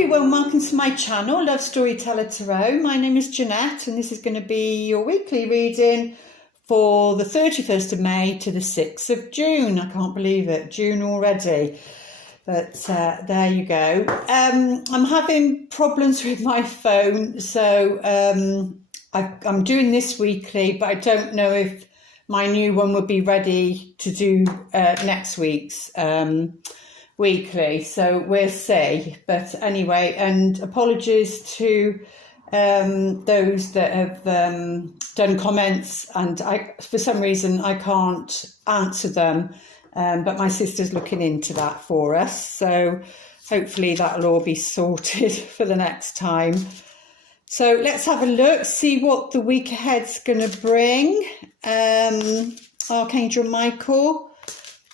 everyone, welcome to my channel, Love Storyteller Tarot. My name is Jeanette and this is going to be your weekly reading for the 31st of May to the 6th of June. I can't believe it, June already. But there you go. I'm having problems with my phone, so I'm doing this weekly, but I don't know if my new one will be ready to do next week's weekly, so we'll see. But anyway, and apologies to those that have done comments, and for some reason I can't answer them, but my sister's looking into that for us, so hopefully that'll all be sorted for the next time. So let's have a look, see what the week ahead's going to bring. Archangel Michael,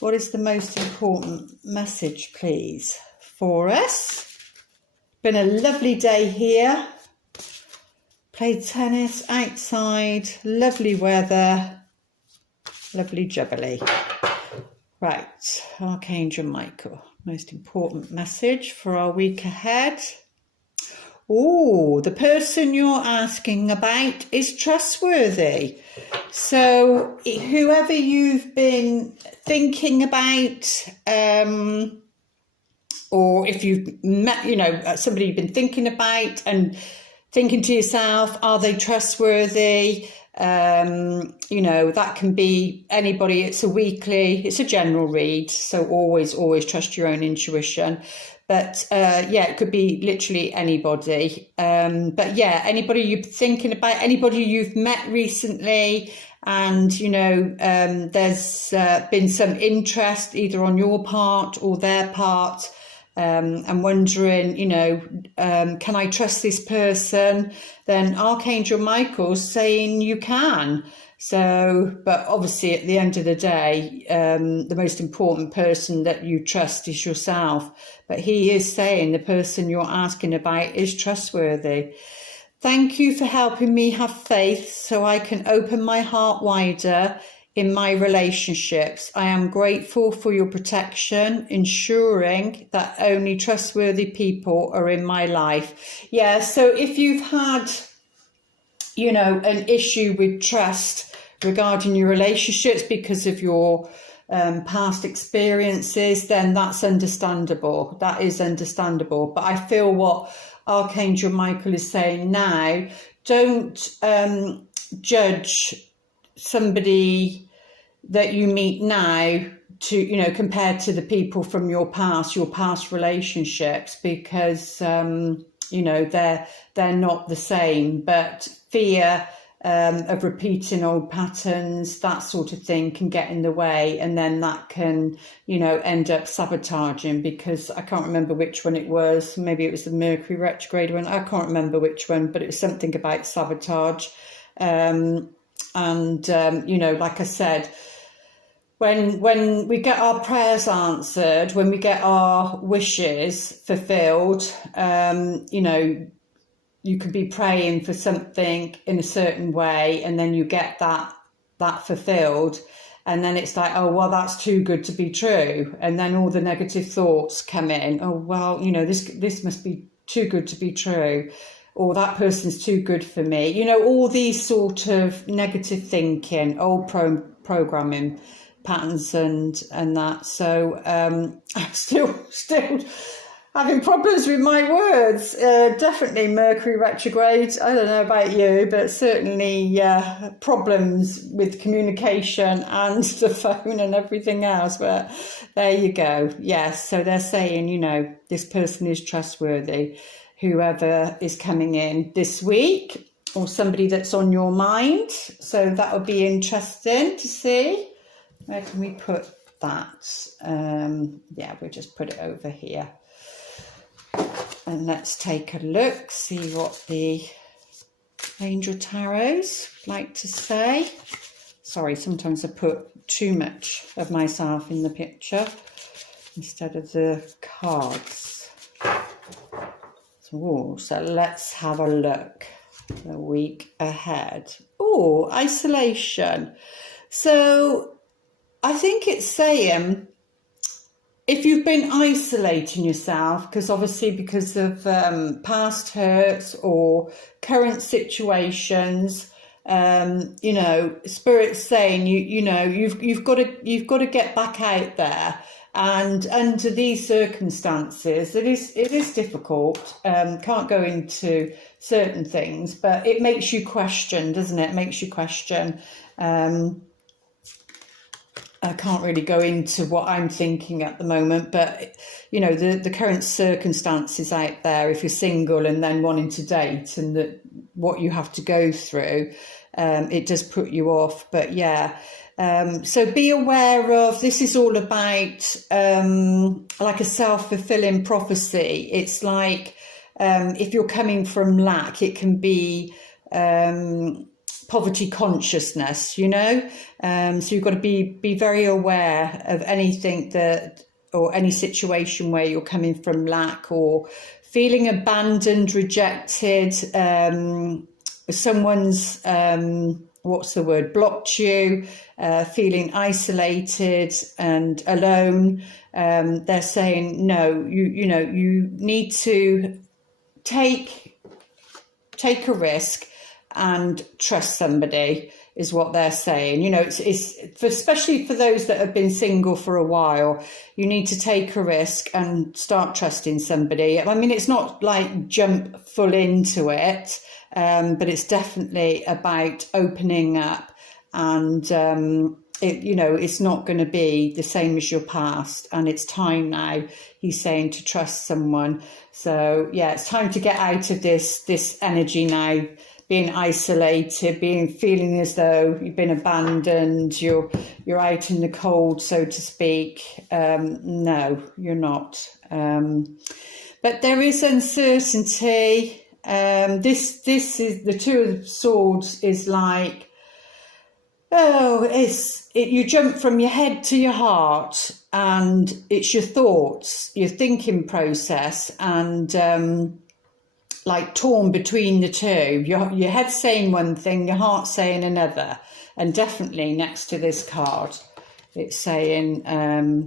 what is the most important message, please, for us? Been a lovely day here. Played tennis outside, lovely weather, lovely jubbly. Right, Archangel Michael, most important message for our week ahead. Oh, the person you're asking about is trustworthy. So whoever you've been thinking about, or if you've met, somebody you've been thinking about and thinking to yourself, are they trustworthy? That can be anybody. It's a weekly, it's a general read. So always trust your own intuition. But it could be literally anybody. But yeah, anybody you're thinking about, anybody you've met recently, and there's been some interest either on your part or their part. I'm wondering, can I trust this person? Then Archangel Michael's saying you can. So, but obviously at the end of the day, the most important person that you trust is yourself. But he is saying the person you're asking about is trustworthy. Thank you for helping me have faith so I can open my heart wider in my relationships. I am grateful for your protection, ensuring that only trustworthy people are in my life. Yeah, so if you've had, an issue with trust regarding your relationships because of your past experiences, then that's understandable. That is understandable. But I feel what Archangel Michael is saying now, don't judge somebody that you meet now to compared to the people from your past relationships, because they're not the same. But fear of repeating old patterns, that sort of thing, can get in the way, and then that can end up sabotaging, because I can't remember which one it was. Maybe it was the Mercury retrograde one, I can't remember which one, but it was something about sabotage. Like I said, when we get our prayers answered, when we get our wishes fulfilled, you could be praying for something in a certain way, and then you get that fulfilled, and then it's like, oh well, that's too good to be true, and then all the negative thoughts come in. Oh well, this must be too good to be true, or that person's too good for me. All these sort of negative thinking, old programming patterns and that. So I'm still having problems with my words. Definitely Mercury retrograde. I don't know about you, but certainly problems with communication and the phone and everything else. But there you go. Yes, so they're saying, this person is trustworthy. Whoever is coming in this week, or somebody that's on your mind. So that would be interesting to see. Where can we put that? We'll just put it over here. And let's take a look, see what the Angel Tarots like to say. Sorry, sometimes I put too much of myself in the picture instead of the cards. So let's have a look. The week ahead. Oh, isolation. So I think it's saying if you've been isolating yourself, because obviously because of past hurts or current situations, you know, Spirit's saying you've got to get back out there. And under these circumstances, it is difficult. Can't go into certain things, but it makes you question, doesn't it? It makes you question. I can't really go into what I'm thinking at the moment, but you know, the current circumstances out there, if you're single and then wanting to date, and what you have to go through, it does put you off. But yeah, so be aware of, this is all about like a self-fulfilling prophecy. It's like if you're coming from lack, it can be poverty consciousness, you know, so you've got to be very aware of anything or any situation where you're coming from lack or feeling abandoned, rejected, someone's blocked you, feeling isolated and alone. They're saying no, you need to take a risk and trust somebody, is what they're saying. You know, it's especially for those that have been single for a while, you need to take a risk and start trusting somebody. I mean, it's not like jump full into it, but it's definitely about opening up, and it's not going to be the same as your past, and it's time now, he's saying, to trust someone. So yeah, it's time to get out of this energy now, being isolated, feeling as though you've been abandoned, you're out in the cold, so to speak. No, you're not. But there is uncertainty. This is the Two of Swords is like, you jump from your head to your heart, and it's your thoughts, your thinking process, and like torn between the two. Your head's saying one thing, your heart's saying another. And definitely next to this card, it's saying, I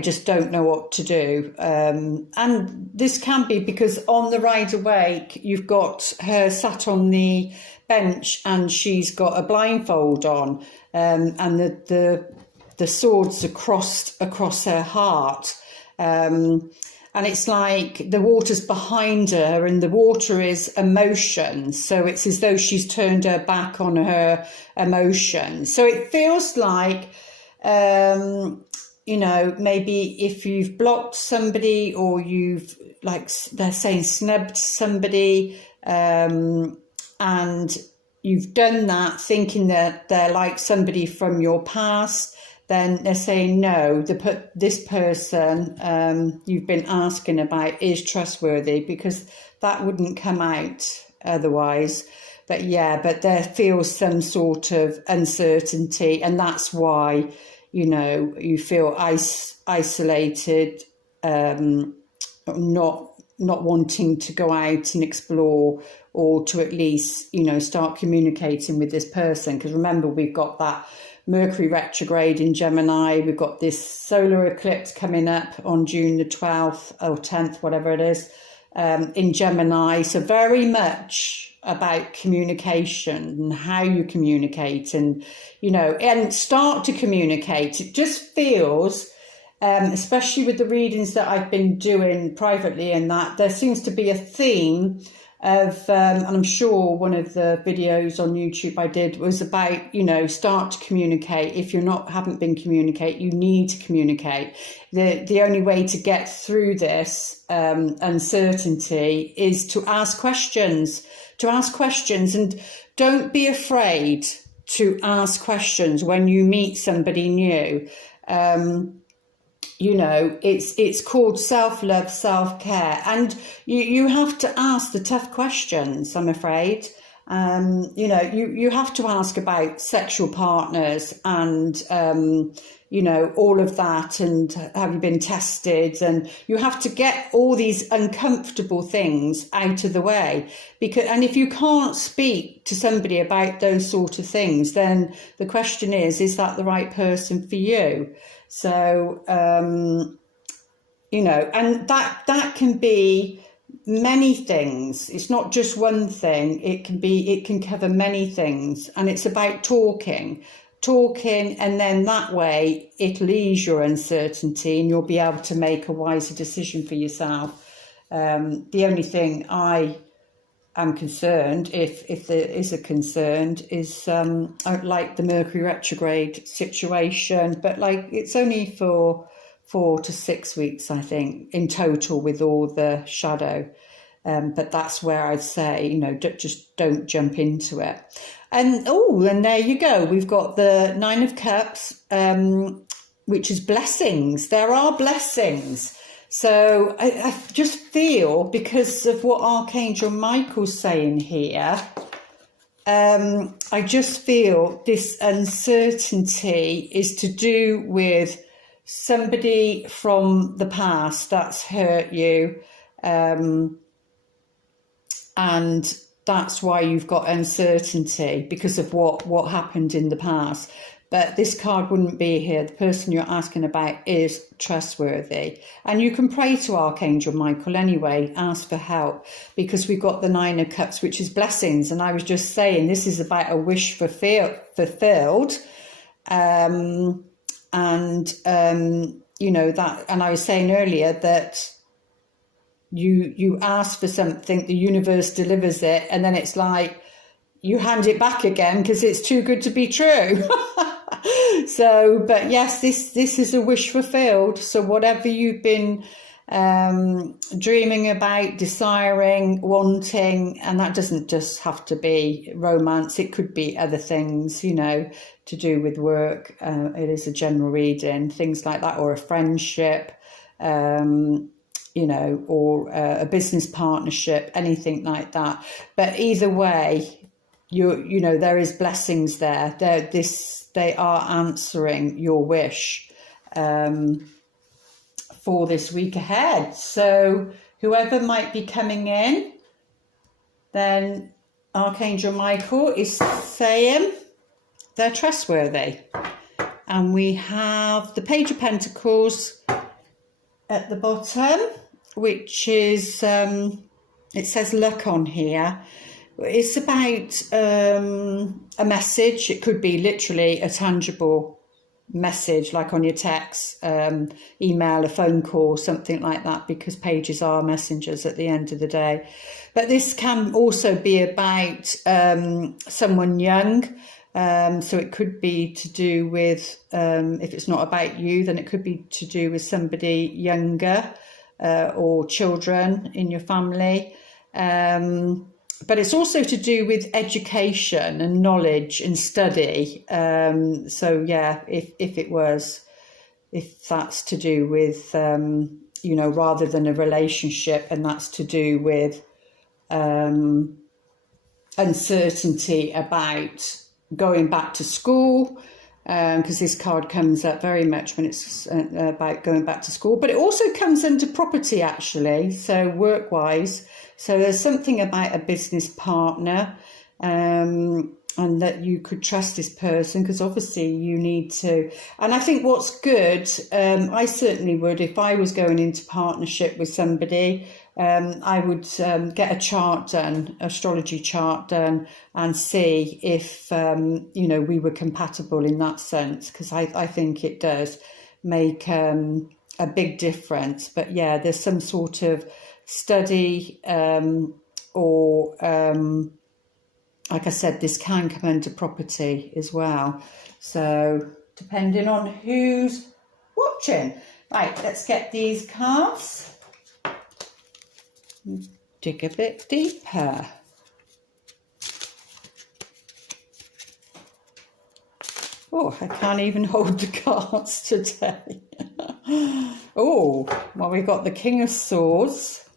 just don't know what to do. And this can be because on the ride awake, you've got her sat on the bench and she's got a blindfold on, and the swords are crossed across her heart. And it's like the water's behind her, and the water is emotion. So it's as though she's turned her back on her emotion. So it feels like, maybe if you've blocked somebody, or you've, like they're saying, snubbed somebody, and you've done that thinking that they're like somebody from your past, then they're saying, no, this person you've been asking about is trustworthy, because that wouldn't come out otherwise. But there feels some sort of uncertainty, and that's why, you feel isolated, not wanting to go out and explore, or to at least, start communicating with this person. Because remember, we've got that Mercury retrograde in Gemini. We've got this solar eclipse coming up on June the 12th or 10th, whatever it is, in Gemini. So very much about communication and how you communicate, and, and start to communicate. It just feels, especially with the readings that I've been doing privately, and that there seems to be a theme of, and I'm sure one of the videos on YouTube I did was about, start to communicate. If haven't been communicate, you need to communicate. The only way to get through this uncertainty is to ask questions, and don't be afraid to ask questions when you meet somebody new. It's called self-love, self-care, and you have to ask the tough questions, I'm afraid. You know, you have to ask about sexual partners and, you know, all of that, and have you been tested? And you have to get all these uncomfortable things out of the way, because, and if you can't speak to somebody about those sort of things, then the question is that the right person for you? So, you know, and that can be many things. It's not just one thing. It can cover many things, and it's about talking, and then that way it'll ease your uncertainty and you'll be able to make a wiser decision for yourself. The only thing I am concerned, if there is a concern, is like the Mercury retrograde situation, but like it's only for 4 to 6 weeks, I think, in total with all the shadow. But that's where I'd say, you know, just don't jump into it. And and there you go. We've got the 9 of Cups, which is blessings. There are blessings. So I just feel, because of what Archangel Michael's saying here, I just feel this uncertainty is to do with somebody from the past that's hurt you, and that's why you've got uncertainty, because of what happened in the past. But this card wouldn't be here. The person you're asking about is trustworthy, and you can pray to Archangel Michael anyway, ask for help, because we've got the 9 of Cups, which is blessings. And I was just saying, this is about a wish fulfilled. You know, that, and I was saying earlier that you ask for something, the universe delivers it, and then it's like you hand it back again because it's too good to be true. So, but yes, this is a wish fulfilled. So whatever you've been dreaming about, desiring, wanting, and that doesn't just have to be romance, it could be other things, you know, to do with work. It is a general reading, things like that, or a friendship, you know, or a business partnership, anything like that. But either way, you know, there is blessings there. They are answering your wish for this week ahead. So whoever might be coming in, then Archangel Michael is saying they're trustworthy. And we have the Page of Pentacles at the bottom, which is, it says luck on here. It's about a message. It could be literally a tangible message, like on your text, email, a phone call, something like that, because pages are messengers at the end of the day. But this can also be about someone young. So it could be to do with, if it's not about you, then it could be to do with somebody younger, or children in your family. But it's also to do with education and knowledge and study. So yeah, if that's to do with, you know, rather than a relationship, and that's to do with uncertainty about going back to school, because this card comes up very much when it's about going back to school. But it also comes under property, actually, so work-wise. So there's something about a business partner, and that you could trust this person, because obviously you need to. And I think what's good, I certainly would, if I was going into partnership with somebody, I would get a chart done, astrology chart done, and see if, you know, we were compatible in that sense, because I think it does make a big difference. But yeah, there's some sort of study, or like I said, this can come under property as well. So depending on who's watching. Right, let's get these cards. Dig a bit deeper. Oh, I can't even hold the cards today. Oh, well, we've got the King of Swords.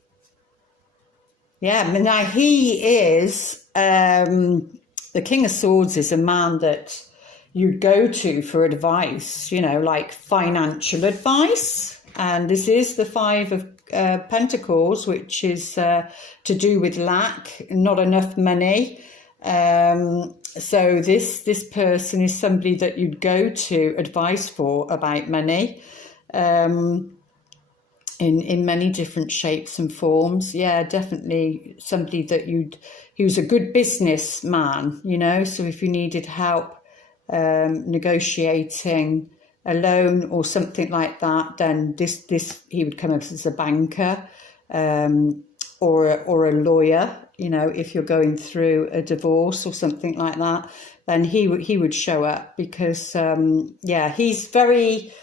Yeah, now he is the King of Swords is a man that you'd go to for advice, you know, like financial advice. And this is the Five of Pentacles, which is to do with lack, not enough money. So this person is somebody that you'd go to advice for about money, in many different shapes and forms. Yeah, definitely somebody that he was a good businessman, you know. So if you needed help negotiating a loan or something like that, then this he would come up as a banker, or a lawyer. You know, if you're going through a divorce or something like that, then he would show up, because yeah, he's very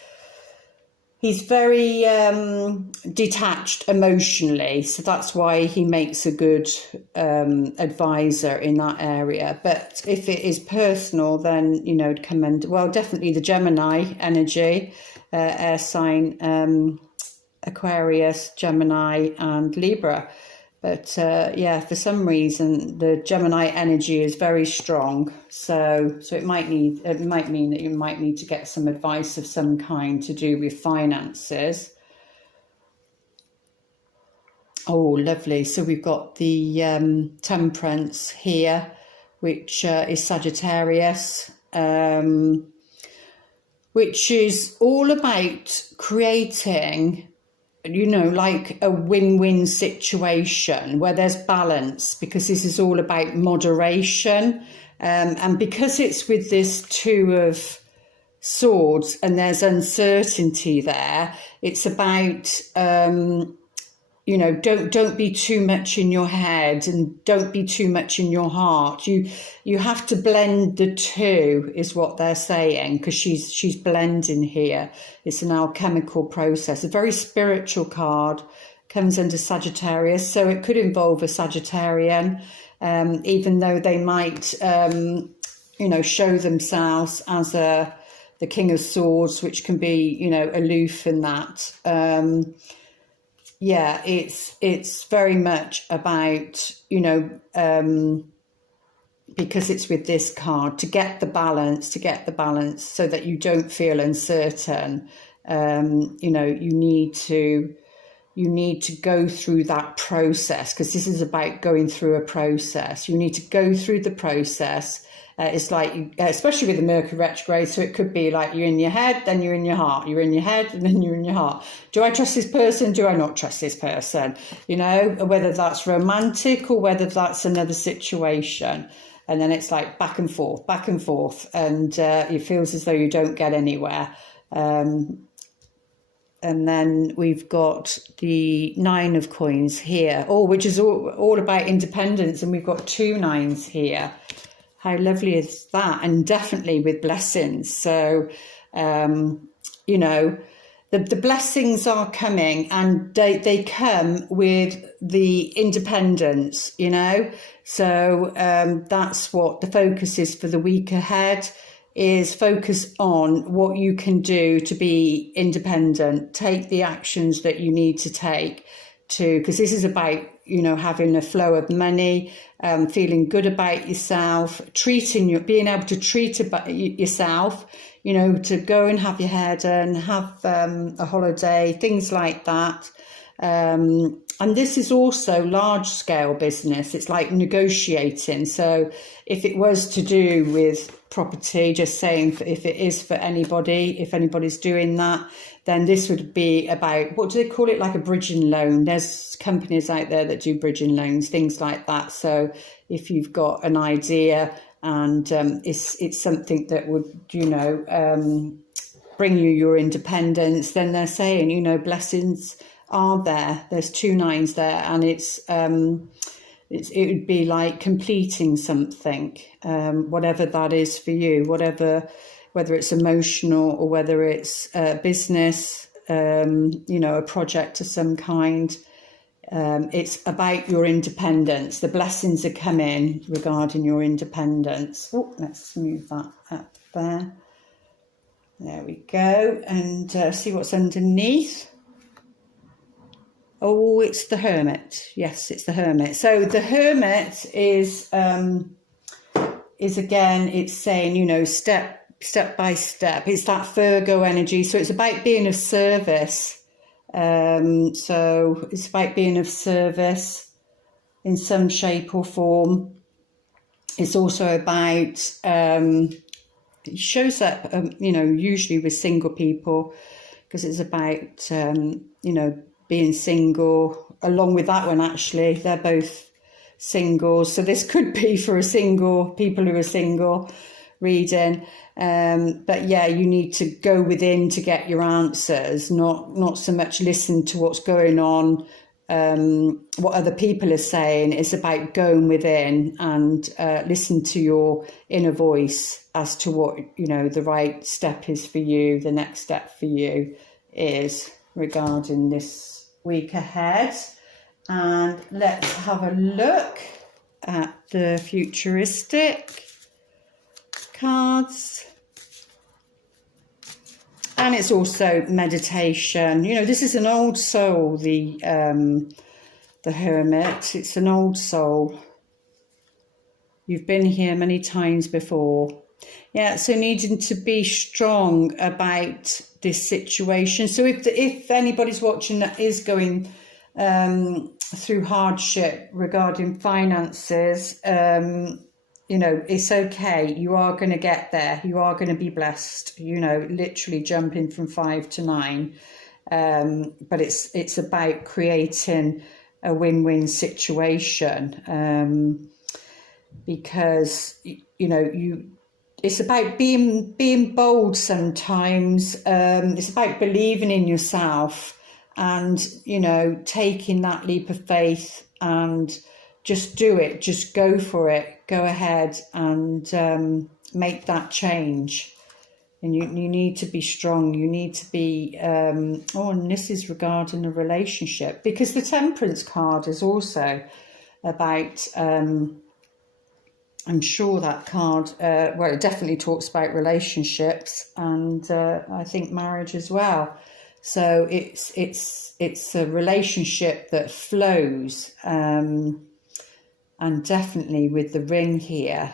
detached emotionally, so that's why he makes a good advisor in that area. But if it is personal, then, you know, it'd come in, well, definitely the Gemini energy, air sign, Aquarius, Gemini and Libra. But yeah, for some reason the Gemini energy is very strong, so it might mean that you might need to get some advice of some kind to do with finances. Oh, lovely. So we've got the Temperance here, which is Sagittarius, which is all about creating, you know, like a win-win situation where there's balance, because this is all about moderation. And because it's with this Two of Swords and there's uncertainty there, it's about, you know, don't be too much in your head and don't be too much in your heart. You have to blend the two, is what they're saying, because she's blending here. It's an alchemical process, a very spiritual card, comes under Sagittarius, so it could involve a Sagittarian, even though they might, you know, show themselves as the King of Swords, which can be, you know, aloof in that. Yeah, it's very much about, you know, because it's with this card, to get the balance so that you don't feel uncertain. You know, you need to go through that process, because this is about going through a process. You need to go through the process. It's like, especially with the Mercury retrograde, so it could be like you're in your head, then you're in your heart. You're in your head, and then you're in your heart. Do I trust this person? Do I not trust this person? You know, whether that's romantic or whether that's another situation. And then it's like back and forth, and it feels as though you don't get anywhere. And then we've got the Nine of Coins here, which is all about independence, and we've got two nines here. How lovely is that? And definitely with blessings. So, you know, the blessings are coming, and they come with the independence, you know. So that's what the focus is for the week ahead, is focus on what you can do to be independent. Take the actions that you need to take because this is about, you know, having a flow of money, feeling good about yourself, being able to treat about yourself, you know, to go and have your hair done, have a holiday, things like that. And this is also large scale business. It's like negotiating. So if it was to do with property, just saying, if it is for anybody, if anybody's doing that, then this would be about, what do they call it? Like a bridging loan. There's companies out there that do bridging loans, things like that. So if you've got an idea and it's something that would, you know, bring you your independence, then they're saying, you know, blessings are there. There's two nines there, and it would be like completing something, whatever that is for you, whether it's emotional or whether it's business, you know, a project of some kind. It's about your independence. The blessings are coming regarding your independence. Oh, let's move that up there. There we go, and see what's underneath. Oh, it's the Hermit. Yes, it's the Hermit. So the Hermit is again, it's saying, you know, step by step. It's that Virgo energy. So it's about being of service. So it's about being of service in some shape or form. It's also about, it shows up, you know, usually with single people, because it's about, you know, being single. Along with that one, actually, they're both singles. So this could be for people who are single reading. But yeah, you need to go within to get your answers, not so much listen to what's going on, what other people are saying. It's about going within and listen to your inner voice as to what, you know, the right step is for you, the next step for you is regarding this week ahead. And let's have a look at the futuristic cards. And it's also meditation. You know, this is an old soul, the Hermit. It's an old soul. You've been here many times before. Yeah, so needing to be strong about this situation. So if anybody's watching that is going through hardship regarding finances, you know, it's okay. You are going to get there. You are going to be blessed, you know, literally jumping from 5 to 9. But it's about creating a win-win situation, because, you know, it's about being bold sometimes. It's about believing in yourself and, you know, taking that leap of faith and just do it. Just go for it. Go ahead and make that change. And you need to be strong. You need to be, and this is regarding a relationship, because the Temperance card is also about, I'm sure that card, well, it definitely talks about relationships and I think marriage as well. So it's a relationship that flows, and definitely with the ring here.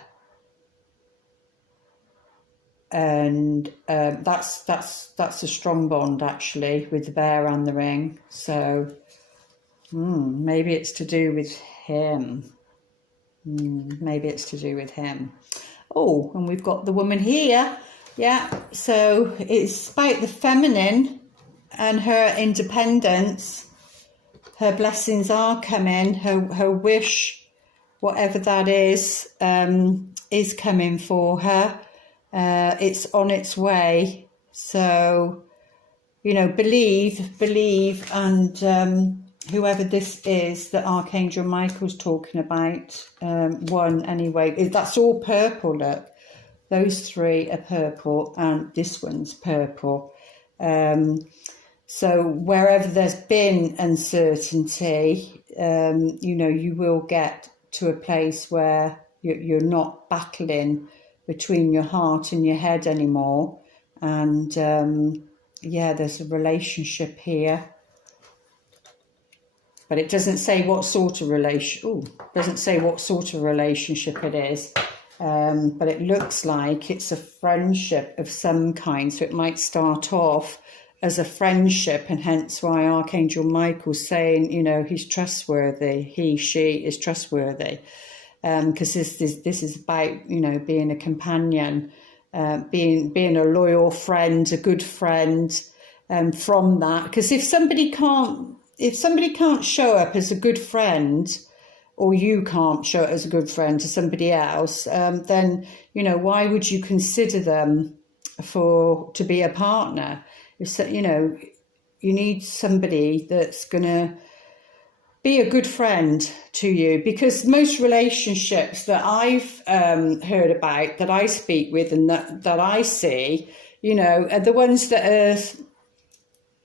And that's a strong bond, actually, with the bear and the ring. So maybe it's to do with him. Maybe it's to do with him. Oh, and we've got the woman here. Yeah, so it's about the feminine and her independence. Her blessings are coming. Her wish, whatever that is coming for her. It's on its way. So, you know, believe, and whoever this is that Archangel Michael's talking about, one anyway, that's all purple, look. Those three are purple and this one's purple. So wherever there's been uncertainty, you know, you will get to a place where you're not battling between your heart and your head anymore. And yeah, there's a relationship here. But it doesn't say what sort of relationship it is. But it looks like it's a friendship of some kind. So it might start off as a friendship, and hence why Archangel Michael's saying, you know, he's trustworthy. She is trustworthy. Because this is about, you know, being a companion, being a loyal friend, a good friend. From that, because if somebody can't show up as a good friend, or you can't show up as a good friend to somebody else, then, you know, why would you consider them to be a partner? You know, you need somebody that's going to be a good friend to you, because most relationships that I've heard about, that I speak with, and that I see, you know, are the ones that are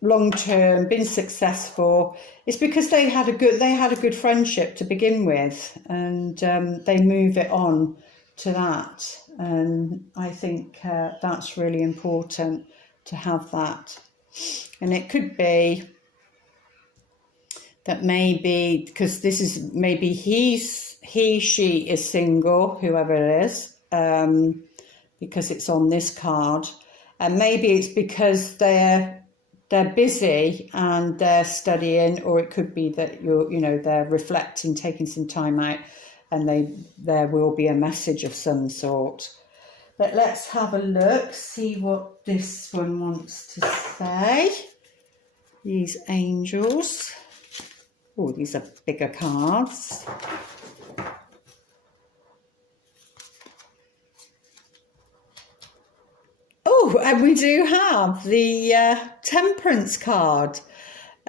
long-term, been successful. It's because they had a good friendship to begin with, and they move it on to that. And I think that's really important to have that. And it could be that maybe, because this is maybe he, she is single, whoever it is, because it's on this card, and maybe it's because they're busy and they're studying, or it could be that they're reflecting, taking some time out, and there will be a message of some sort. But let's have a look, see what this one wants to say. These angels. Oh, these are bigger cards. Oh, and we do have the Temperance card.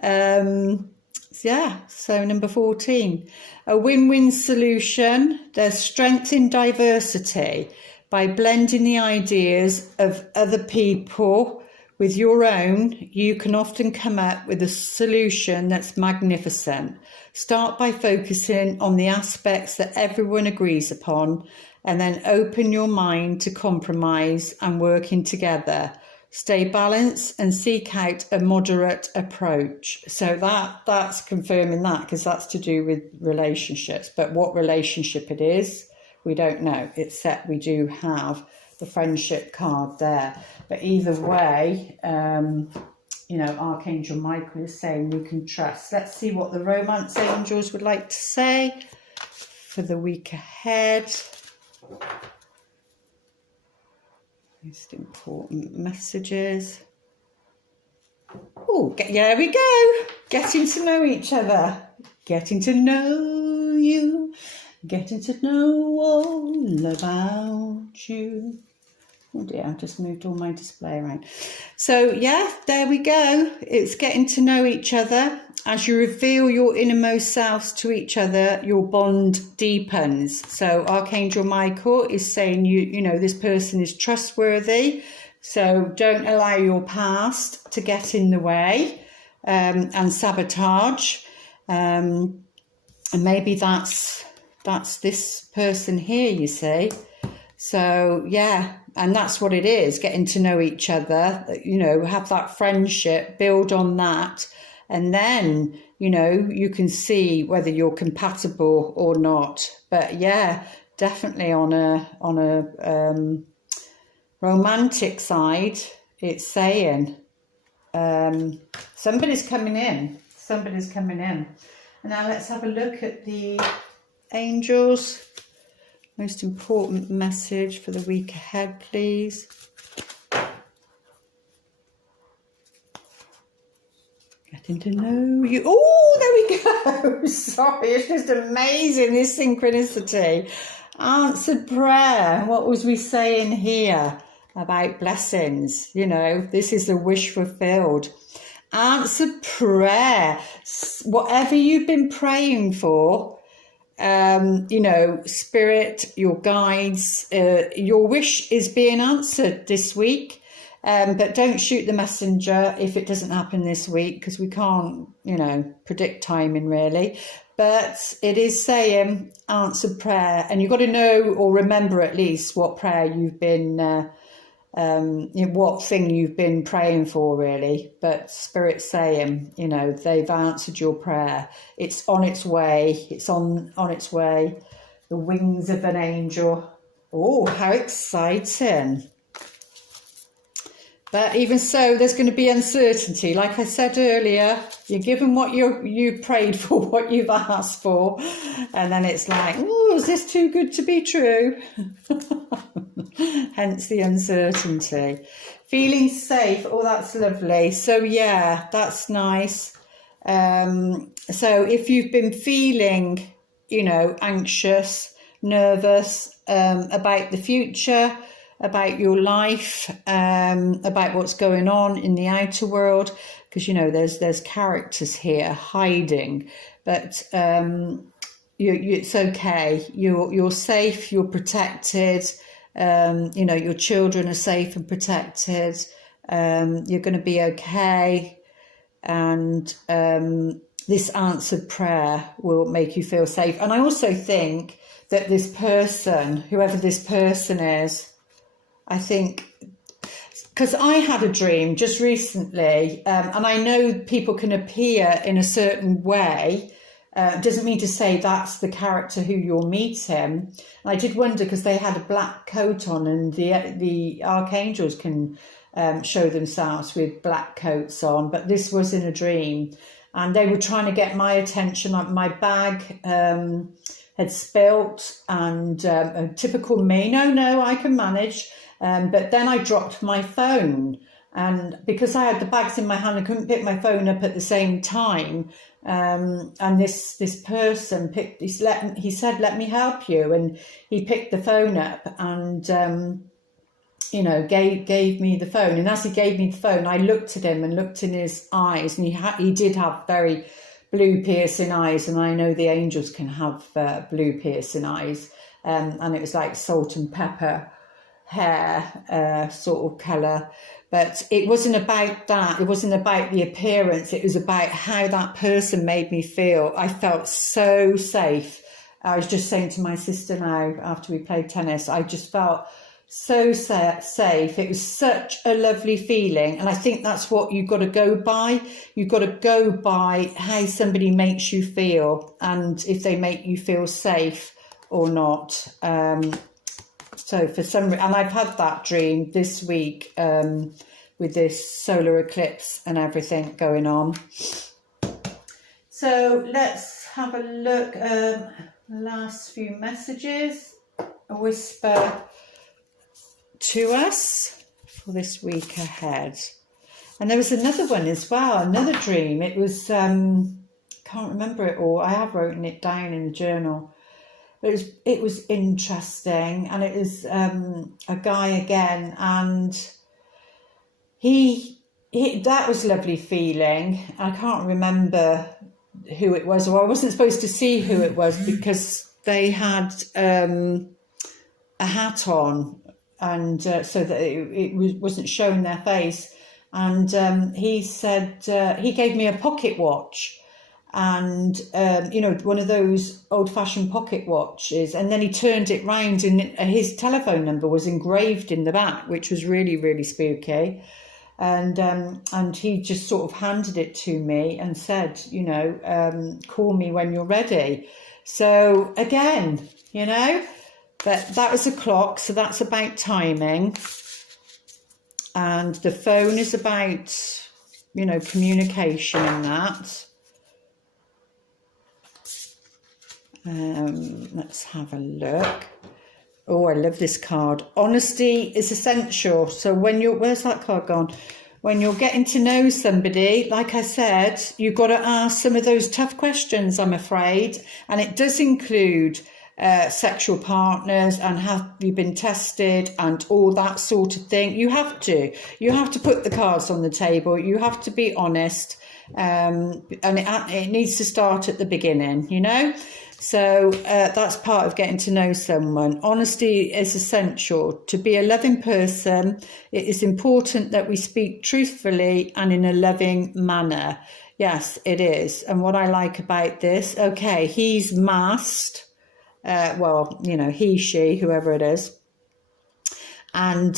Yeah, so number 14. A win-win solution. There's strength in diversity. By blending the ideas of other people with your own, you can often come up with a solution that's magnificent. Start by focusing on the aspects that everyone agrees upon, and then open your mind to compromise and working together. Stay balanced and seek out a moderate approach. So that's confirming that, because that's to do with relationships. But what relationship it is, we don't know, except we do have the friendship card there. But either way, Archangel Michael is saying we can trust. Let's see what the romance angels would like to say for the week ahead. Most important messages. Oh, there we go. Getting to know each other. Getting to know you. Getting to know all about you. Oh dear, I just moved all my display around. So yeah, there we go. It's getting to know each other. As you reveal your innermost selves to each other, your bond deepens. So Archangel Michael is saying, this person is trustworthy. So don't allow your past to get in the way and sabotage. And maybe that's this person here, you see. So yeah, and that's what it is, getting to know each other, have that friendship, build on that, and then you can see whether you're compatible or not. But yeah, definitely on a romantic side, it's saying somebody's coming in. And now let's have a look at the angels. Most important message for the week ahead, please. Getting to know you. Oh, there we go. Sorry, it's just amazing, this synchronicity. Answered prayer. What was we saying here about blessings? This is the wish fulfilled. Answered prayer. Whatever you've been praying for, spirit, your guides, your wish is being answered this week. But don't shoot the messenger if it doesn't happen this week, because we can't, predict timing really. But it is saying answered prayer, and you've got to know or remember at least what prayer you've been, what thing you've been praying for really. But Spirit's saying, they've answered your prayer. It's on its way. It's on its way. The wings of an angel. Oh, how exciting. But even so, there's going to be uncertainty. Like I said earlier, you're given what you prayed for, what you've asked for. And then it's like, oh, is this too good to be true? Hence the uncertainty. Feeling safe. Oh, that's lovely. So yeah, that's nice. So if you've been feeling, anxious, nervous about the future, about your life, about what's going on in the outer world, because there's characters here hiding, but it's okay. You're safe. You're protected. Your children are safe and protected. You're going to be okay, and this answered prayer will make you feel safe. And I also think that this person, whoever this person is, I think because I had a dream just recently, and I know people can appear in a certain way. Doesn't mean to say that's the character who you'll meet him. And I did wonder, because they had a black coat on, and the archangels can show themselves with black coats on, but this was in a dream, and they were trying to get my attention. Like my bag had spilt, and a typical me, no, I can manage. But then I dropped my phone, and because I had the bags in my hand, I couldn't pick my phone up at the same time. And this person he said, "Let me help you," and he picked the phone up and gave me the phone. And as he gave me the phone, I looked at him and looked in his eyes, and he did have very blue piercing eyes, and I know the angels can have blue piercing eyes, and it was like salt and pepper hair sort of colour. But it wasn't about that. It wasn't about the appearance. It was about how that person made me feel. I felt so safe. I was just saying to my sister now, after we played tennis, I just felt so safe. It was such a lovely feeling. And I think that's what you've got to go by. You've got to go by how somebody makes you feel, and if they make you feel safe or not. So for some reason, and I've had that dream this week with this solar eclipse and everything going on. So let's have a look. Last few messages. A whisper to us for this week ahead. And there was another one as well, another dream. It was, can't remember it all. I have written it down in the journal. It was interesting, and it was a guy again, and he that was a lovely feeling. I can't remember who it was, or I wasn't supposed to see who it was because they had a hat on, and so that it wasn't showing their face. And he said he gave me a pocket watch. And, one of those old-fashioned pocket watches. And then he turned it round, and his telephone number was engraved in the back, which was really, really spooky. And he just sort of handed it to me and said, call me when you're ready. So again, but that was a clock, so that's about timing. And the phone is about, communication and that. Let's have a look. Oh, I love this card. Honesty is essential. So where's that card gone? When you're getting to know somebody, like I said, you've got to ask some of those tough questions, I'm afraid. And it does include sexual partners, and have you been tested, and all that sort of thing. You have to put the cards on the table. You have to be honest. And it needs to start at the beginning, So that's part of getting to know someone. Honesty is essential. To be a loving person, it is important that we speak truthfully and in a loving manner. Yes, it is. And what I like about this, okay, he's masked. He, she, whoever it is. And,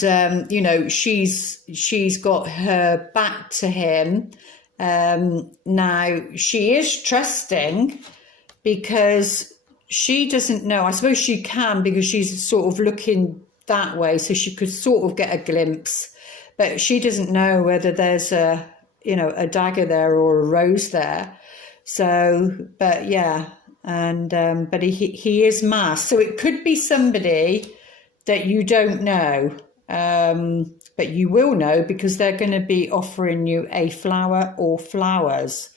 she's got her back to him. Now, she is trusting, because she doesn't know. I suppose she can, because she's sort of looking that way, so she could sort of get a glimpse, but she doesn't know whether there's a dagger there or a rose there. So, but yeah, and but he is masked, so it could be somebody that you don't know, but you will know, because they're going to be offering you a flower or flowers.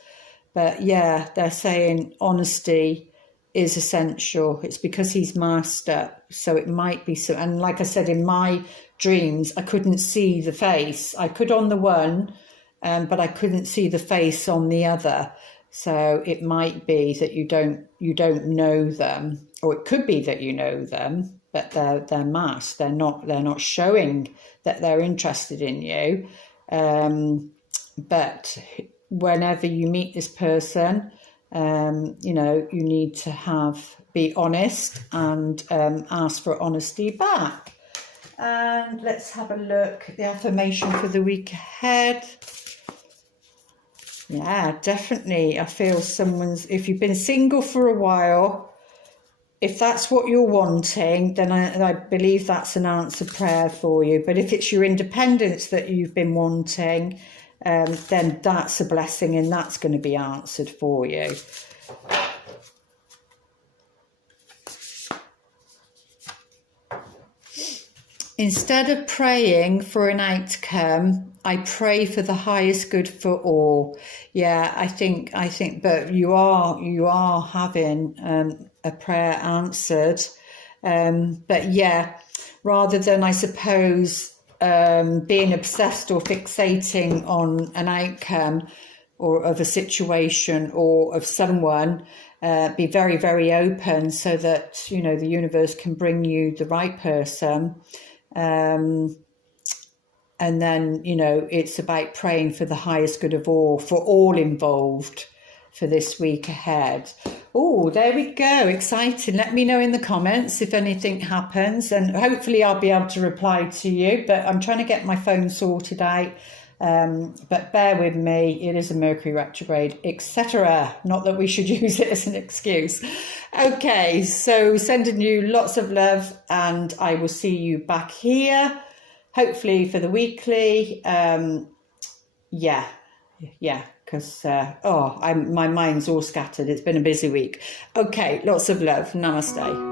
But yeah, they're saying honesty is essential. It's because he's masked up. So it might be so. And like I said, in my dreams, I couldn't see the face. I could on the one, but I couldn't see the face on the other. So it might be that you don't know them, or it could be that you know them, but they're masked. They're not showing that they're interested in you. But whenever you meet this person, you need to be honest and ask for honesty back. And let's have a look at the affirmation for the week ahead. Yeah, definitely. I feel if you've been single for a while, if that's what you're wanting, then I believe that's an answered prayer for you. But if it's your independence that you've been wanting, then that's a blessing and that's going to be answered for you. Instead of praying for an outcome, I pray for the highest good for all. Yeah, I think, but you are having a prayer answered. But yeah, rather than, I suppose, being obsessed or fixating on an outcome or of a situation or of someone, be very, very open so that, you know, the universe can bring you the right person. And then, you know, it's about praying for the highest good of all, for all involved for this week ahead. Oh, there we go. Exciting. Let me know in the comments if anything happens, and hopefully I'll be able to reply to you, but I'm trying to get my phone sorted out. But bear with me, it is a Mercury retrograde, etc. Not that we should use it as an excuse. Okay, so sending you lots of love, and I will see you back here, hopefully for the weekly. Yeah, because my mind's all scattered. It's been a busy week. Okay, lots of love. Namaste.